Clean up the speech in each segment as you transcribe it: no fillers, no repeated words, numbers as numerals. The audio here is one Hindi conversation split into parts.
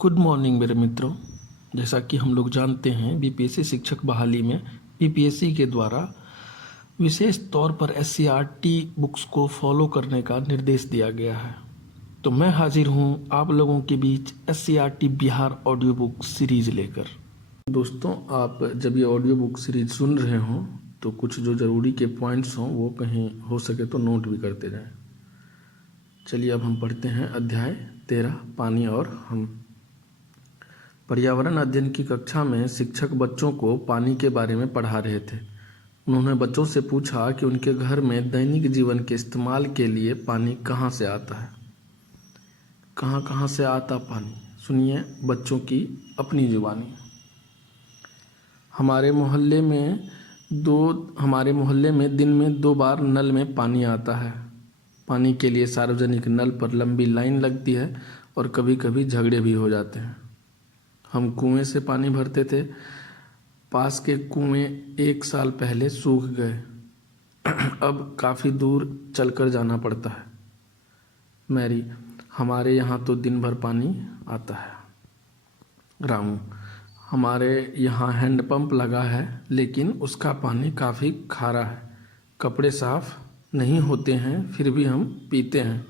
गुड मॉर्निंग मेरे मित्रों। जैसा कि हम लोग जानते हैं, बीपीएससी शिक्षक बहाली में बीपीएससी के द्वारा विशेष तौर पर एससीईआरटी बुक्स को फॉलो करने का निर्देश दिया गया है। तो मैं हाजिर हूं आप लोगों के बीच SCERT Bihar audio book series लेकर। दोस्तों, आप जब ये ऑडियो बुक सीरीज सुन रहे हों तो कुछ जो ज़रूरी के पॉइंट्स हों वो कहीं हो सके तो नोट भी करते जाएं। चलिए अब हम पढ़ते हैं अध्याय 13 पानी और हम। पर्यावरण अध्ययन की कक्षा में शिक्षक बच्चों को पानी के बारे में पढ़ा रहे थे। उन्होंने बच्चों से पूछा कि उनके घर में दैनिक जीवन के इस्तेमाल के लिए पानी कहाँ से आता है। कहाँ से आता पानी, सुनिए बच्चों की अपनी जुबानी। हमारे मोहल्ले में दिन में 2 बार नल में पानी आता है। पानी के लिए सार्वजनिक नल पर लंबी लाइन लगती है और कभी कभी झगड़े भी हो जाते हैं। हम कुएं से पानी भरते थे। पास के कुएं 1 साल पहले सूख गए। अब काफ़ी दूर चलकर जाना पड़ता है। मैरी, हमारे यहाँ तो दिन भर पानी आता है। रामू, हमारे यहाँ हैंडपंप लगा है लेकिन उसका पानी काफ़ी खारा है। कपड़े साफ नहीं होते हैं फिर भी हम पीते हैं।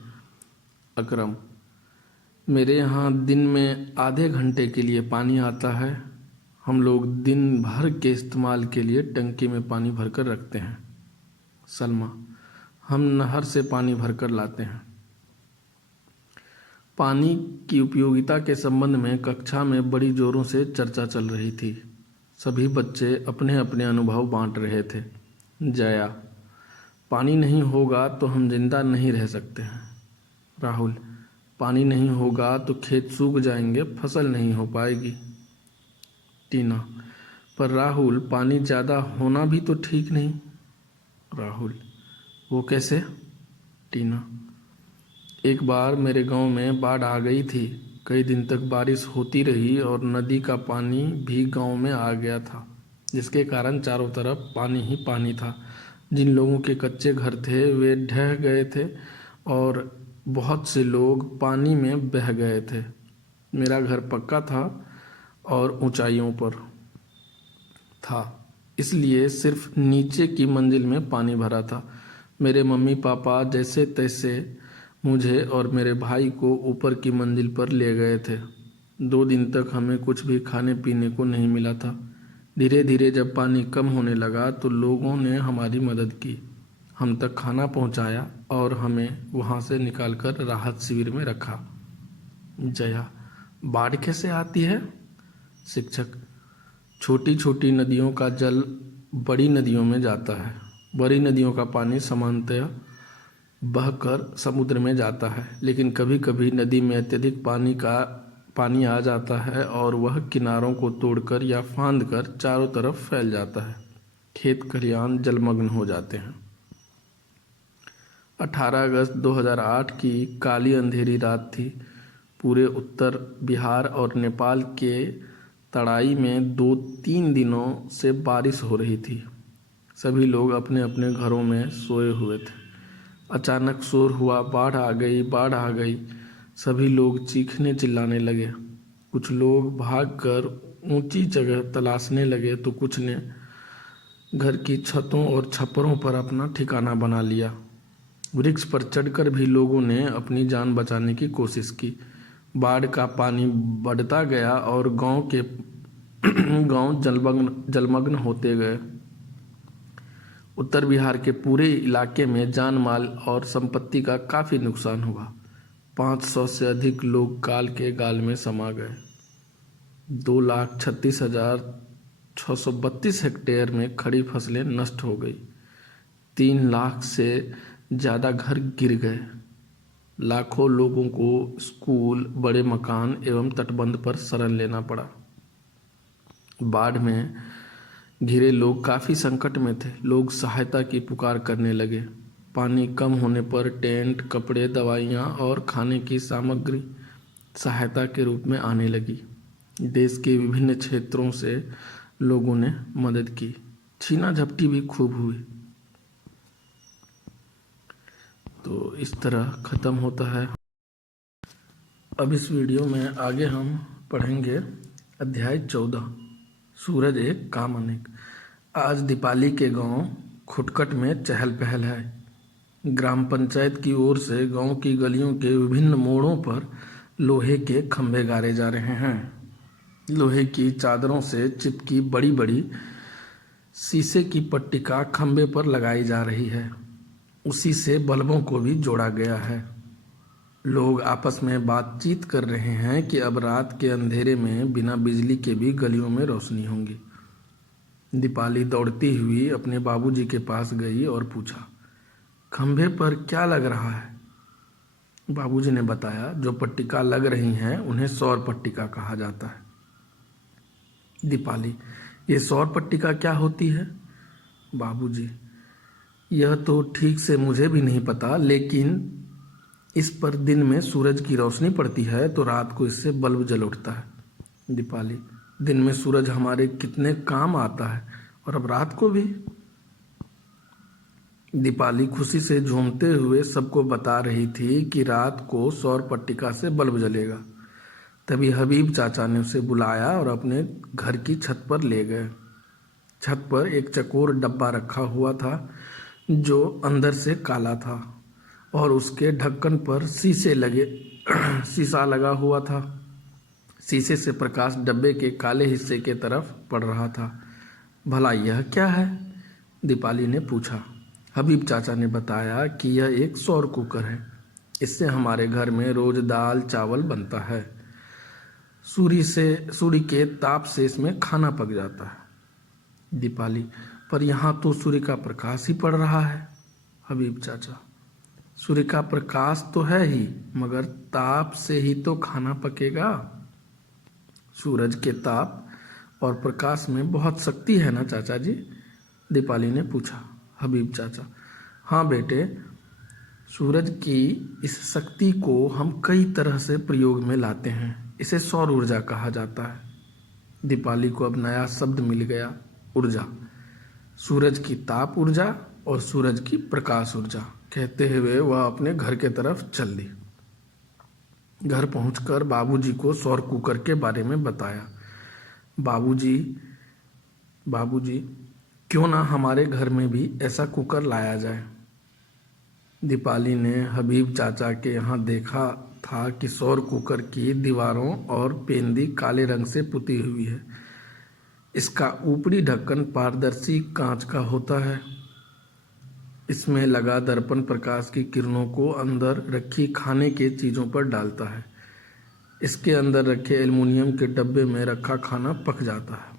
अकरम, मेरे यहाँ दिन में आधे घंटे के लिए पानी आता है। हम लोग दिन भर के इस्तेमाल के लिए टंकी में पानी भरकर रखते हैं। सलमा, हम नहर से पानी भरकर लाते हैं। पानी की उपयोगिता के संबंध में कक्षा में बड़ी जोरों से चर्चा चल रही थी। सभी बच्चे अपने अपने अनुभव बांट रहे थे। जया, पानी नहीं होगा तो हम जिंदा नहीं रह सकते हैं। राहुल, पानी नहीं होगा तो खेत सूख जाएंगे, फसल नहीं हो पाएगी। टीना, पर राहुल पानी ज़्यादा होना भी तो ठीक नहीं। राहुल, वो कैसे? टीना, एक बार मेरे गांव में बाढ़ आ गई थी। कई दिन तक बारिश होती रही और नदी का पानी भी गांव में आ गया था, जिसके कारण चारों तरफ पानी ही पानी था। जिन लोगों के कच्चे घर थे वे ढह गए थे और बहुत से लोग पानी में बह गए थे। मेरा घर पक्का था और ऊंचाइयों पर था, इसलिए सिर्फ नीचे की मंजिल में पानी भरा था। मेरे मम्मी पापा जैसे तैसे मुझे और मेरे भाई को ऊपर की मंजिल पर ले गए थे। 2 दिन तक हमें कुछ भी खाने पीने को नहीं मिला था। धीरे धीरे जब पानी कम होने लगा तो लोगों ने हमारी मदद की, हम तक खाना पहुंचाया और हमें वहां से निकालकर राहत शिविर में रखा। जया, बाढ़ कैसे आती है? शिक्षक, छोटी छोटी नदियों का जल बड़ी नदियों में जाता है। बड़ी नदियों का पानी सामान्यतः बहकर समुद्र में जाता है, लेकिन कभी कभी नदी में अत्यधिक पानी आ जाता है और वह किनारों को तोड़कर या फांदकर चारों तरफ फैल जाता है। खेत खलिहान जलमग्न हो जाते हैं। 18 अगस्त 2008 की काली अंधेरी रात थी। पूरे उत्तर बिहार और नेपाल के तराई में 2-3 दिनों से बारिश हो रही थी। सभी लोग अपने अपने घरों में सोए हुए थे। अचानक शोर हुआ, बाढ़ आ गई, बाढ़ आ गई। सभी लोग चीखने चिल्लाने लगे। कुछ लोग भागकर ऊंची जगह तलाशने लगे तो कुछ ने घर की छतों और छप्परों पर अपना ठिकाना बना लिया। वृक्ष पर चढ़कर भी लोगों ने अपनी जान बचाने की कोशिश की। बाढ़ का पानी बढ़ता गया और गांव जलमग्न होते गए। उत्तर बिहार के पूरे इलाके में जान माल और संपत्ति का काफ़ी नुकसान हुआ। 500 से अधिक लोग काल के गाल में समा गए। 2,36,632 हेक्टेयर में खड़ी फसलें नष्ट हो गई। 3 लाख से ज़्यादा घर गिर गए। लाखों लोगों को स्कूल, बड़े मकान एवं तटबंध पर शरण लेना पड़ा। बाढ़ में घिरे लोग काफ़ी संकट में थे। लोग सहायता की पुकार करने लगे। पानी कम होने पर टेंट, कपड़े, दवाइयाँ और खाने की सामग्री सहायता के रूप में आने लगी। देश के विभिन्न क्षेत्रों से लोगों ने मदद की। छीना झपटी भी खूब हुई। तो इस तरह ख़त्म होता है। अब इस वीडियो में आगे हम पढ़ेंगे अध्याय 14 सूरज एक काम अनेक। आज दीपाली के गांव खुटकट में चहल पहल है। ग्राम पंचायत की ओर से गांव की गलियों के विभिन्न मोड़ों पर लोहे के खंभे गाड़े जा रहे हैं। लोहे की चादरों से चिपकी बड़ी बड़ी शीशे की पट्टिका खंभे पर लगाई जा रही है। उसी से बल्बों को भी जोड़ा गया है। लोग आपस में बातचीत कर रहे हैं कि अब रात के अंधेरे में बिना बिजली के भी गलियों में रोशनी होंगी। दीपाली दौड़ती हुई अपने बाबूजी के पास गई और पूछा, खंभे पर क्या लग रहा है? बाबूजी ने बताया, जो पट्टिका लग रही हैं उन्हें सौर पट्टिका कहा जाता है। दीपाली, ये सौर पट्टिका क्या होती है? बाबूजी, यह तो ठीक से मुझे भी नहीं पता, लेकिन इस पर दिन में सूरज की रोशनी पड़ती है तो रात को इससे बल्ब जल उठता है। दीपाली, दिन में सूरज हमारे कितने काम आता है, और अब रात को भी। दीपाली खुशी से झूमते हुए सबको बता रही थी कि रात को सौर पट्टिका से बल्ब जलेगा। तभी हबीब चाचा ने उसे बुलाया और अपने घर की छत पर ले गए। छत पर एक चकोर डब्बा रखा हुआ था जो अंदर से काला था और उसके ढक्कन पर शीशा लगा हुआ था। शीशे से प्रकाश डब्बे के काले हिस्से के तरफ पड़ रहा था। भला यह क्या है? दीपाली ने पूछा। हबीब चाचा ने बताया कि यह एक सौर कुकर है। इससे हमारे घर में रोज दाल चावल बनता है। सूर्य के ताप से इसमें खाना पक जाता है। दीपाली, पर यहाँ तो सूर्य का प्रकाश ही पड़ रहा है। हबीब चाचा, सूर्य का प्रकाश तो है ही, मगर ताप से ही तो खाना पकेगा। सूरज के ताप और प्रकाश में बहुत शक्ति है ना चाचा जी? दीपाली ने पूछा। हबीब चाचा, हाँ बेटे, सूरज की इस शक्ति को हम कई तरह से प्रयोग में लाते हैं। इसे सौर ऊर्जा कहा जाता है। दीपाली को अब नया शब्द मिल गया, ऊर्जा। सूरज की ताप ऊर्जा और सूरज की प्रकाश ऊर्जा। कहते हुए वह अपने घर के तरफ चल दी। घर पहुंचकर बाबूजी को सौर कुकर के बारे में बताया। बाबूजी, क्यों ना हमारे घर में भी ऐसा कुकर लाया जाए। दीपाली ने हबीब चाचा के यहाँ देखा था कि सौर कुकर की दीवारों और पेंदी काले रंग से पुती हुई है। इसका ऊपरी ढक्कन पारदर्शी कांच का होता है। इसमें लगा दर्पण प्रकाश की किरणों को अंदर रखी खाने के चीज़ों पर डालता है। इसके अंदर रखे एल्युमिनियम के डब्बे में रखा खाना पक जाता है।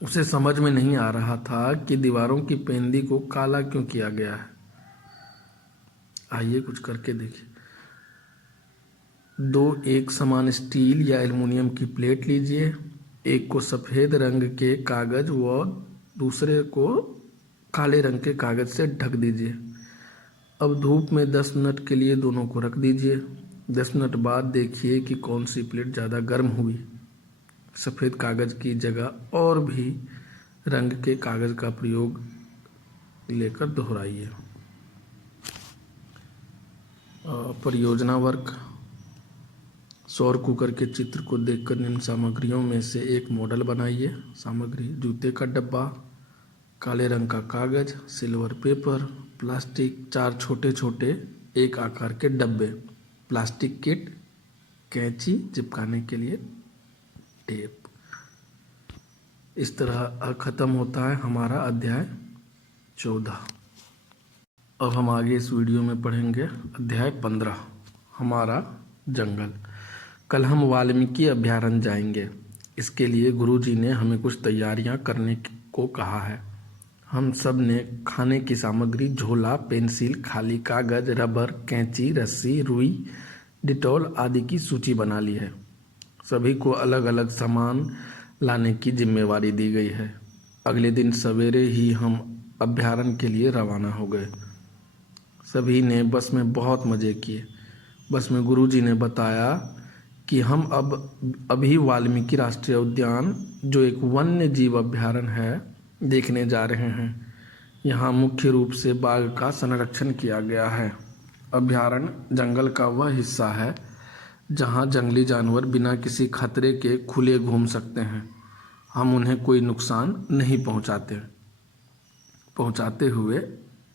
उसे समझ में नहीं आ रहा था कि दीवारों की पेंदी को काला क्यों किया गया है। आइए कुछ करके देखिए। 2 एक समान स्टील या एल्युमिनियम की प्लेट लीजिए। एक को सफ़ेद रंग के कागज़ व दूसरे को काले रंग के कागज़ से ढक दीजिए। अब धूप में 10 मिनट के लिए दोनों को रख दीजिए। 10 मिनट बाद देखिए कि कौन सी प्लेट ज़्यादा गर्म हुई। सफ़ेद कागज़ की जगह और भी रंग के कागज़ का प्रयोग लेकर दोहराइए। परियोजना वर्क। सौर कुकर के चित्र को देखकर निम्न सामग्रियों में से एक मॉडल बनाइए। सामग्री: जूते का डब्बा, काले रंग का कागज़, सिल्वर पेपर, प्लास्टिक, 4 छोटे छोटे एक आकार के डब्बे, प्लास्टिक किट, कैंची चिपकाने के लिए टेप। इस तरह ख़त्म होता है हमारा अध्याय 14। अब हम आगे इस वीडियो में पढ़ेंगे अध्याय 15, हमारा जंगल। कल हम वाल्मीकि अभयारण्य जाएंगे। इसके लिए गुरुजी ने हमें कुछ तैयारियां करने को कहा है। हम सब ने खाने की सामग्री, झोला, पेंसिल, खाली कागज़, रबर, कैंची, रस्सी, रुई, डिटॉल आदि की सूची बना ली है। सभी को अलग अलग सामान लाने की जिम्मेवारी दी गई है। अगले दिन सवेरे ही हम अभयारण्य के लिए रवाना हो गए। सभी ने बस में बहुत मज़े किए। बस में गुरुजी ने बताया कि हम अभी वाल्मीकि राष्ट्रीय उद्यान, जो एक वन्य जीव अभयारण्य है, देखने जा रहे हैं। यहाँ मुख्य रूप से बाघ का संरक्षण किया गया है। अभयारण्य जंगल का वह हिस्सा है जहाँ जंगली जानवर बिना किसी खतरे के खुले घूम सकते हैं। हम उन्हें कोई नुकसान नहीं पहुँचाते हुए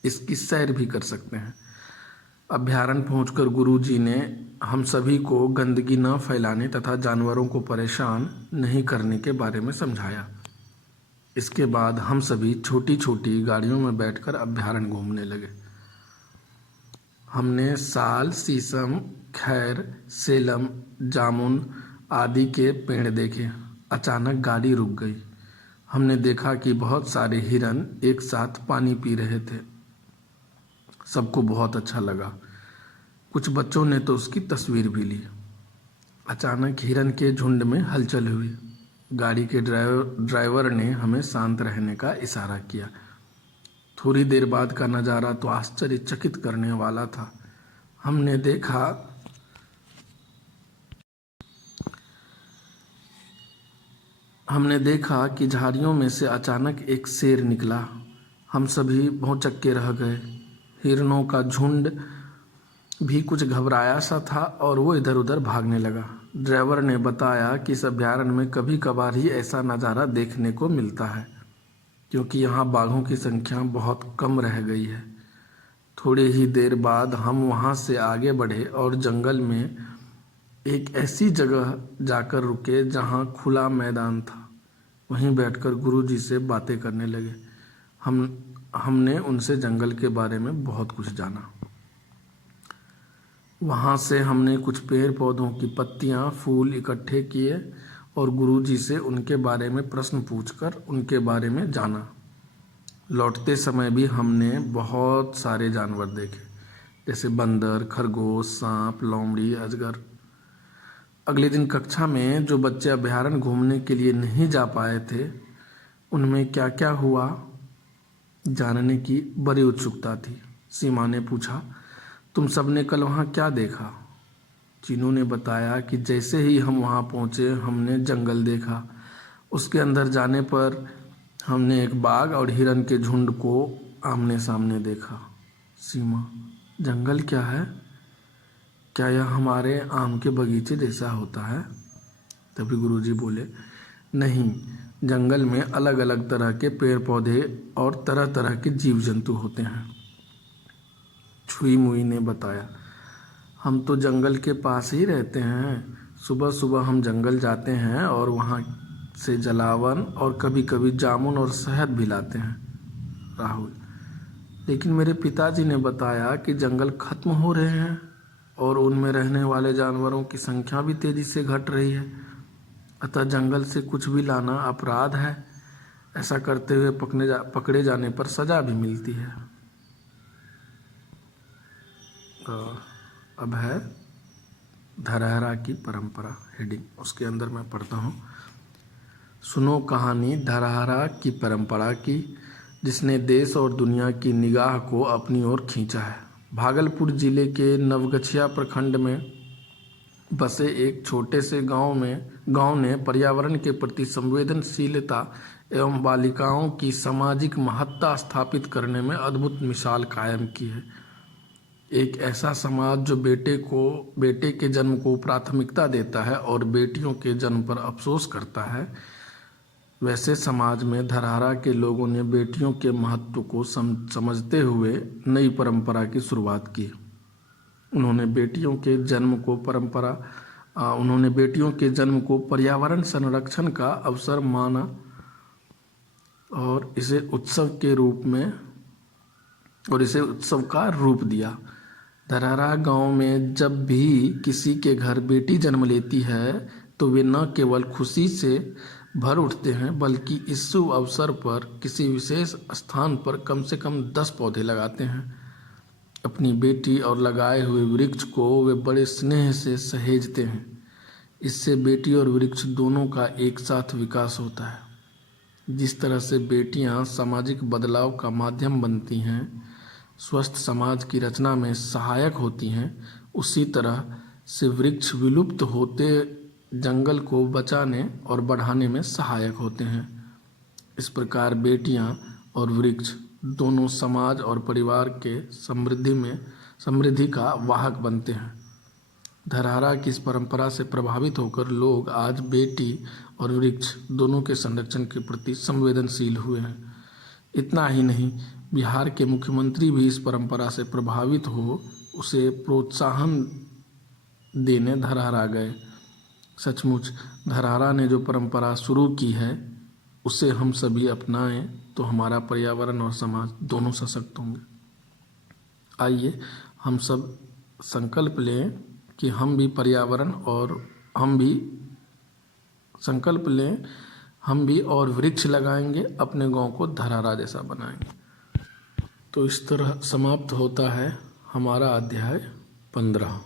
इसकी सैर भी कर सकते हैं। अभ्यारण्य पहुंचकर गुरुजी ने हम सभी को गंदगी न फैलाने तथा जानवरों को परेशान नहीं करने के बारे में समझाया। इसके बाद हम सभी छोटी छोटी गाड़ियों में बैठकर अभ्यारण्य घूमने लगे। हमने साल, शीशम, खैर, सेलम, जामुन आदि के पेड़ देखे। अचानक गाड़ी रुक गई। हमने देखा कि बहुत सारे हिरन एक साथ पानी पी रहे थे। सबको बहुत अच्छा लगा। कुछ बच्चों ने तो उसकी तस्वीर भी ली। अचानक हिरन के झुंड में हलचल हुई। गाड़ी के ड्राइवर ने हमें शांत रहने का इशारा किया। थोड़ी देर बाद का नज़ारा तो आश्चर्यचकित करने वाला था। हमने देखा कि झाड़ियों में से अचानक एक शेर निकला। हम सभी भौंचक्के रह गए। हिरणों का झुंड भी कुछ घबराया सा था और वो इधर उधर भागने लगा। ड्राइवर ने बताया कि इस अभ्यारण्य में कभी कभार ही ऐसा नज़ारा देखने को मिलता है, क्योंकि यहाँ बाघों की संख्या बहुत कम रह गई है। थोड़ी ही देर बाद हम वहाँ से आगे बढ़े और जंगल में एक ऐसी जगह जाकर रुके जहाँ खुला मैदान था। वहीं बैठकर गुरुजी से बातें करने लगे। हमने उनसे जंगल के बारे में बहुत कुछ जाना। वहाँ से हमने कुछ पेड़ पौधों की पत्तियाँ, फूल इकट्ठे किए और गुरुजी से उनके बारे में प्रश्न पूछकर उनके बारे में जाना। लौटते समय भी हमने बहुत सारे जानवर देखे, जैसे बंदर, खरगोश, सांप, लोमड़ी, अजगर। अगले दिन कक्षा में जो बच्चे अभ्यारण्य घूमने के लिए नहीं जा पाए थे, उनमें क्या क्या हुआ जानने की बड़ी उत्सुकता थी। सीमा ने पूछा, तुम सबने कल वहाँ क्या देखा? चीनू ने बताया कि जैसे ही हम वहाँ पहुँचे हमने जंगल देखा। उसके अंदर जाने पर हमने एक बाघ और हिरन के झुंड को आमने सामने देखा। सीमा, जंगल क्या है? क्या यह हमारे आम के बगीचे जैसा होता है? तभी गुरुजी बोले, नहीं, जंगल में अलग अलग तरह के पेड़ पौधे और तरह तरह के जीव जंतु होते हैं। छुई मुई ने बताया, हम तो जंगल के पास ही रहते हैं। सुबह सुबह हम जंगल जाते हैं और वहाँ से जलावन और कभी कभी जामुन और शहद भी लाते हैं। राहुल, लेकिन मेरे पिताजी ने बताया कि जंगल खत्म हो रहे हैं और उनमें रहने वाले जानवरों की संख्या भी तेजी से घट रही है, अतः जंगल से कुछ भी लाना अपराध है। ऐसा करते हुए पकड़े जाने पर सज़ा भी मिलती है। अब है धरहरा की परंपरा हेडिंग, उसके अंदर मैं पढ़ता हूँ। सुनो कहानी धरहरा की परंपरा की, जिसने देश और दुनिया की निगाह को अपनी ओर खींचा है। भागलपुर जिले के नवगछिया प्रखंड में बसे एक छोटे से गांव ने पर्यावरण के प्रति संवेदनशीलता एवं बालिकाओं की सामाजिक महत्ता स्थापित करने में अद्भुत मिसाल कायम की है। एक ऐसा समाज जो बेटे के जन्म को प्राथमिकता देता है और बेटियों के जन्म पर अफसोस करता है, वैसे समाज में धरहरा के लोगों ने बेटियों के महत्व को समझते हुए नई परंपरा की शुरुआत की। उन्होंने बेटियों के जन्म को पर्यावरण संरक्षण का अवसर माना और इसे उत्सव का रूप दिया। धरहरा गांव में जब भी किसी के घर बेटी जन्म लेती है तो वे न केवल खुशी से भर उठते हैं, बल्कि इस शुभ अवसर पर किसी विशेष स्थान पर कम से कम 10 पौधे लगाते हैं। अपनी बेटी और लगाए हुए वृक्ष को वे बड़े स्नेह से सहेजते हैं। इससे बेटी और वृक्ष दोनों का एक साथ विकास होता है। जिस तरह से बेटियां सामाजिक बदलाव का माध्यम बनती हैं, स्वस्थ समाज की रचना में सहायक होती हैं, उसी तरह से वृक्ष विलुप्त होते जंगल को बचाने और बढ़ाने में सहायक होते हैं। इस प्रकार बेटियां और वृक्ष दोनों समाज और परिवार के समृद्धि का वाहक बनते हैं। धरहरा की इस परंपरा से प्रभावित होकर लोग आज बेटी और वृक्ष दोनों के संरक्षण के प्रति संवेदनशील हुए हैं। इतना ही नहीं, बिहार के मुख्यमंत्री भी इस परंपरा से प्रभावित हो उसे प्रोत्साहन देने धरहरा गए। सचमुच धरहरा ने जो परंपरा शुरू की है उसे हम सभी अपनाएं तो हमारा पर्यावरण और समाज दोनों सशक्त होंगे। आइए हम सब संकल्प लें कि हम भी पर्यावरण और हम भी और वृक्ष लगाएंगे, अपने गांव को धरहरा जैसा बनाएंगे। तो इस तरह समाप्त होता है हमारा अध्याय 15।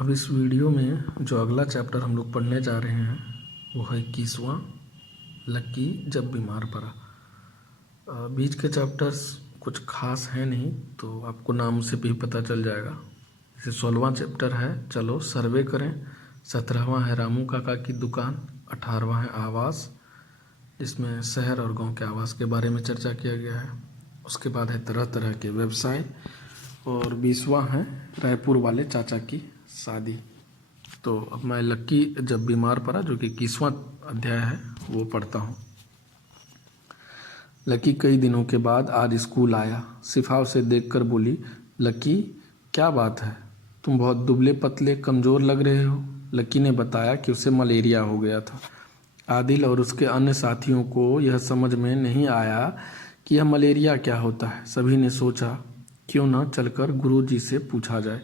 अब इस वीडियो में जो अगला चैप्टर हम लोग पढ़ने जा रहे हैं वो है 21वां, लक्की जब बीमार पड़ा। बीच के चैप्टर्स कुछ खास है नहीं, तो आपको नाम से भी पता चल जाएगा। जैसे 16वां चैप्टर है चलो सर्वे करें, 17वां है रामू काका की दुकान, 18वां है आवास जिसमें शहर और गांव के आवास के बारे में चर्चा किया गया है। उसके बाद है तरह तरह के व्यवसाय, और 20वां है रायपुर वाले चाचा की शादी। तो अब मैं लक्की जब बीमार पड़ा जो कि 21वां अध्याय है वो पढ़ता हूँ। लक्की कई दिनों के बाद आज स्कूल आया। शिफा उसे देखकर बोली, लक्की क्या बात है, तुम बहुत दुबले पतले कमज़ोर लग रहे हो। लक्की ने बताया कि उसे मलेरिया हो गया था। आदिल और उसके अन्य साथियों को यह समझ में नहीं आया कि यह मलेरिया क्या होता है। सभी ने सोचा क्यों न चलकर गुरुजी से पूछा जाए।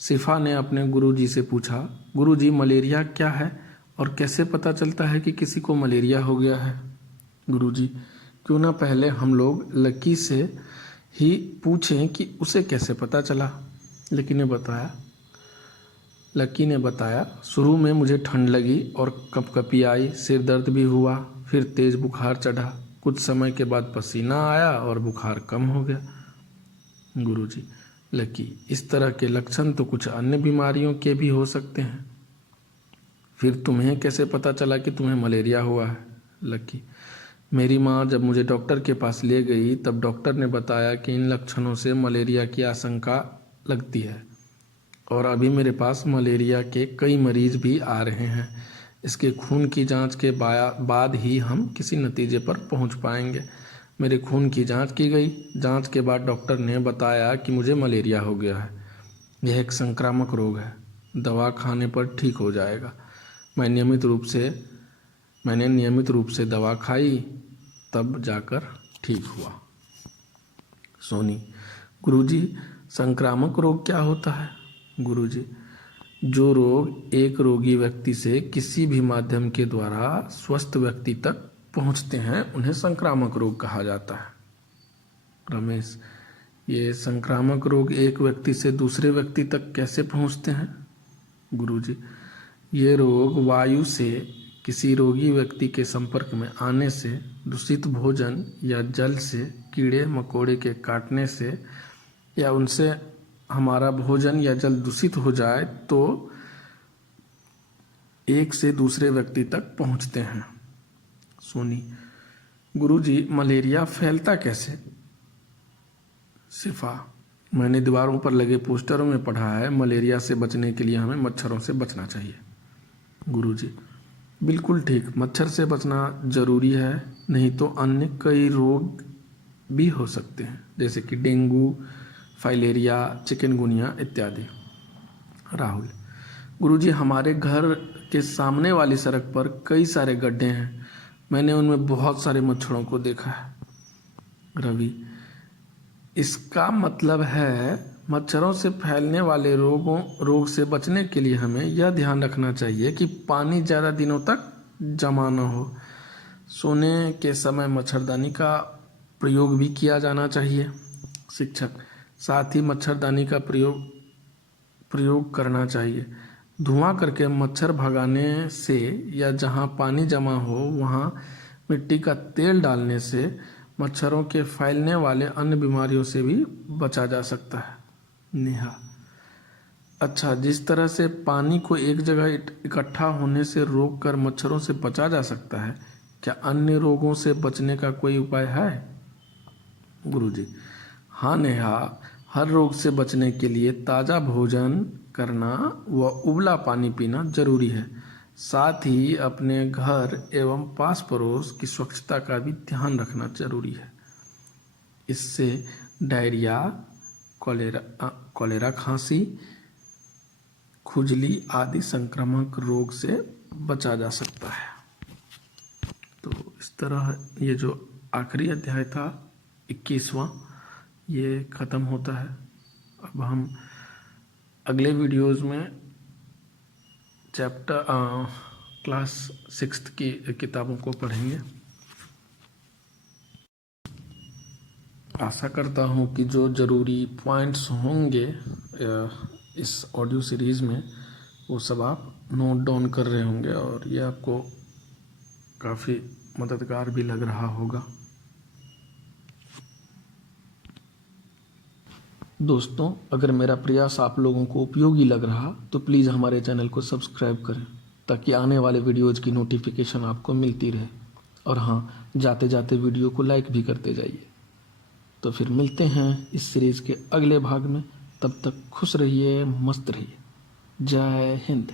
शिफा ने अपने गुरुजी से पूछा, गुरुजी मलेरिया क्या है और कैसे पता चलता है कि किसी को मलेरिया हो गया है। गुरुजी क्यों ना पहले हम लोग लक्की से ही पूछें कि उसे कैसे पता चला। लक्की ने बताया, शुरू में मुझे ठंड लगी और कपकपी आई, सिर दर्द भी हुआ, फिर तेज बुखार चढ़ा, कुछ समय के बाद पसीना आया और बुखार कम हो गया। गुरुजी लक्की इस तरह के लक्षण तो कुछ अन्य बीमारियों के भी हो सकते हैं, फिर तुम्हें कैसे पता चला कि तुम्हें मलेरिया हुआ है। लक्की मेरी माँ जब मुझे डॉक्टर के पास ले गई तब डॉक्टर ने बताया कि इन लक्षणों से मलेरिया की आशंका लगती है और अभी मेरे पास मलेरिया के कई मरीज भी आ रहे हैं। इसके खून की जांच के बाद ही हम किसी नतीजे पर पहुंच पाएंगे। मेरे खून की जांच की गई। जांच के बाद डॉक्टर ने बताया कि मुझे मलेरिया हो गया है। यह एक संक्रामक रोग है, दवा खाने पर ठीक हो जाएगा। मैंने नियमित रूप से दवा खाई, तब जाकर ठीक हुआ। सोनी गुरुजी संक्रामक रोग क्या होता है। गुरुजी जो रोग एक रोगी व्यक्ति से किसी भी माध्यम के द्वारा स्वस्थ व्यक्ति तक पहुंचते हैं उन्हें संक्रामक रोग कहा जाता है। रमेश ये संक्रामक रोग एक व्यक्ति से दूसरे व्यक्ति तक कैसे पहुंचते हैं। गुरुजी ये रोग वायु से किसी रोगी व्यक्ति के संपर्क में आने से, दूषित भोजन या जल से, कीड़े मकोड़े के काटने से, या उनसे हमारा भोजन या जल दूषित हो जाए तो एक से दूसरे व्यक्ति तक पहुंचते हैं। सोनी गुरुजी मलेरिया फैलता कैसे। शिफा मैंने दीवारों पर लगे पोस्टरों में पढ़ा है, मलेरिया से बचने के लिए हमें मच्छरों से बचना चाहिए। गुरुजी बिल्कुल ठीक, मच्छर से बचना जरूरी है, नहीं तो अन्य कई रोग भी हो सकते हैं जैसे कि डेंगू, फाइलेरिया, चिकनगुनिया इत्यादि। राहुल गुरुजी हमारे घर के सामने वाली सड़क पर कई सारे गड्ढे हैं, मैंने उनमें बहुत सारे मच्छरों को देखा है। रवि इसका मतलब है मच्छरों से फैलने वाले रोग से बचने के लिए हमें यह ध्यान रखना चाहिए कि पानी ज़्यादा दिनों तक जमा न हो। सोने के समय मच्छरदानी का प्रयोग भी किया जाना चाहिए। शिक्षक साथ ही मच्छरदानी का प्रयोग करना चाहिए। धुआं करके मच्छर भगाने से या जहां पानी जमा हो वहां मिट्टी का तेल डालने से मच्छरों के फैलने वाले अन्य बीमारियों से भी बचा जा सकता है। नेहा अच्छा, जिस तरह से पानी को एक जगह इकट्ठा होने से रोककर मच्छरों से बचा जा सकता है, क्या अन्य रोगों से बचने का कोई उपाय है। गुरुजी हाँ नेहा, हर रोग से बचने के लिए ताज़ा भोजन करना व उबला पानी पीना जरूरी है। साथ ही अपने घर एवं पास पड़ोस की स्वच्छता का भी ध्यान रखना जरूरी है। इससे डायरिया, कॉलेरा, खांसी, खुजली आदि संक्रामक रोग से बचा जा सकता है। तो इस तरह ये जो आखिरी अध्याय था 21वां, ये ख़त्म होता है। अब हम अगले वीडियोस में चैप्टर क्लास 6 की किताबों को पढ़ेंगे। आशा करता हूँ कि जो ज़रूरी पॉइंट्स होंगे इस ऑडियो सीरीज़ में वो सब आप नोट डाउन कर रहे होंगे और ये आपको काफ़ी मददगार भी लग रहा होगा। दोस्तों, अगर मेरा प्रयास आप लोगों को उपयोगी लग रहा तो प्लीज़ हमारे चैनल को सब्सक्राइब करें ताकि आने वाले वीडियोज़ की नोटिफिकेशन आपको मिलती रहे। और हाँ, जाते जाते वीडियो को लाइक भी करते जाइए। तो फिर मिलते हैं इस सीरीज़ के अगले भाग में। तब तक खुश रहिए, मस्त रहिए। जय हिंद।